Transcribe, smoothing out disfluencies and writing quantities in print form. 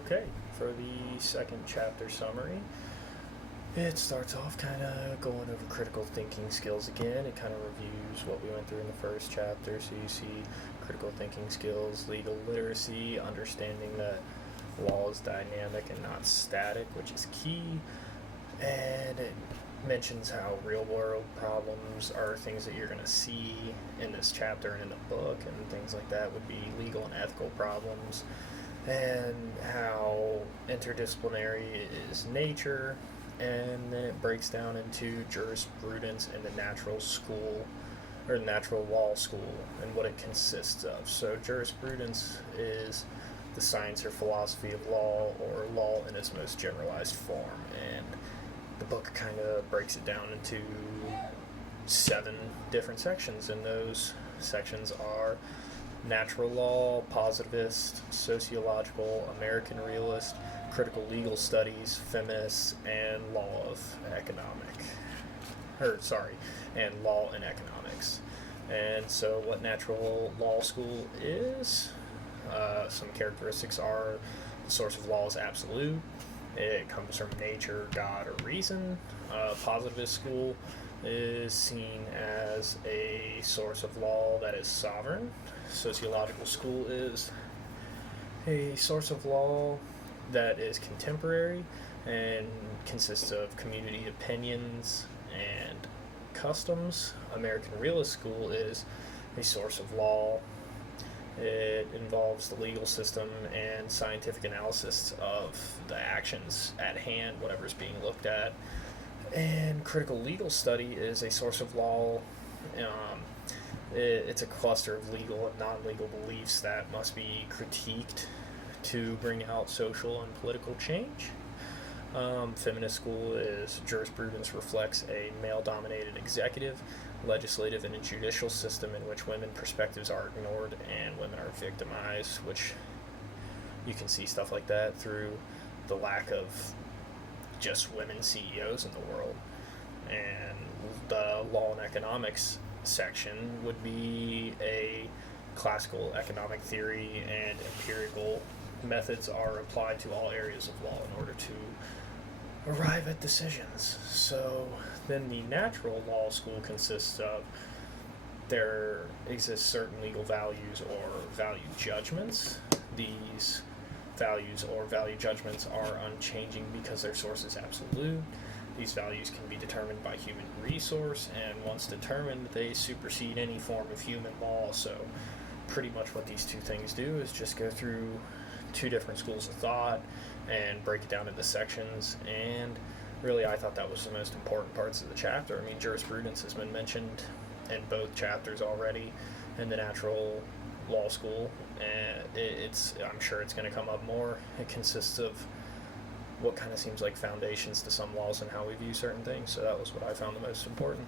Okay, for the second chapter summary, it starts off kind of going over critical thinking skills again. It kind of reviews what we went through in the first chapter. So you see critical thinking skills, legal literacy, understanding that law is dynamic and not static, which is key. And it mentions how real world problems are things that you're going to see in this chapter and in the book, and things like that would be legal and ethical problems, and how interdisciplinary is nature. And then it breaks down into jurisprudence and the natural school or natural law school and what it consists of. So jurisprudence is the science or philosophy of law, or law in its most generalized form, and the book kind of breaks it down into 7 different sections, and those sections are natural law, positivist, sociological, American realist, critical legal studies, feminist, and law and economics. And so what natural law school is, some characteristics are: the source of law is absolute. It comes from nature, God, or reason. Positivist school is seen as a source of law that is sovereign. Sociological school is a source of law that is contemporary and consists of community opinions and customs. American realist school is a source of law. It involves the legal system and scientific analysis of the actions at hand, whatever's being looked at. And critical legal study is a source of law. It's a cluster of legal and non-legal beliefs that must be critiqued to bring out social and political change. Feminist school is jurisprudence reflects a male-dominated executive, legislative, and judicial system in which women perspectives are ignored and women are victimized, which you can see stuff like that through the lack of just women CEOs in the world. And the law and economics section would be a classical economic theory, and empirical methods are applied to all areas of law in order to arrive at decisions. So then the natural law school consists of, there exist certain legal values or value judgments. These values or value judgments are unchanging because their source is absolute. These values can be determined by human resource, and once determined, they supersede any form of human law. So pretty much what these two things do is just go through 2 different schools of thought and break it down into sections. And really, I thought that was the most important parts of the chapter. I mean, jurisprudence has been mentioned in both chapters already in the natural law school, and I'm sure it's going to come up more. It consists of what kind of seems like foundations to some laws and how we view certain things. So that was what I found the most important.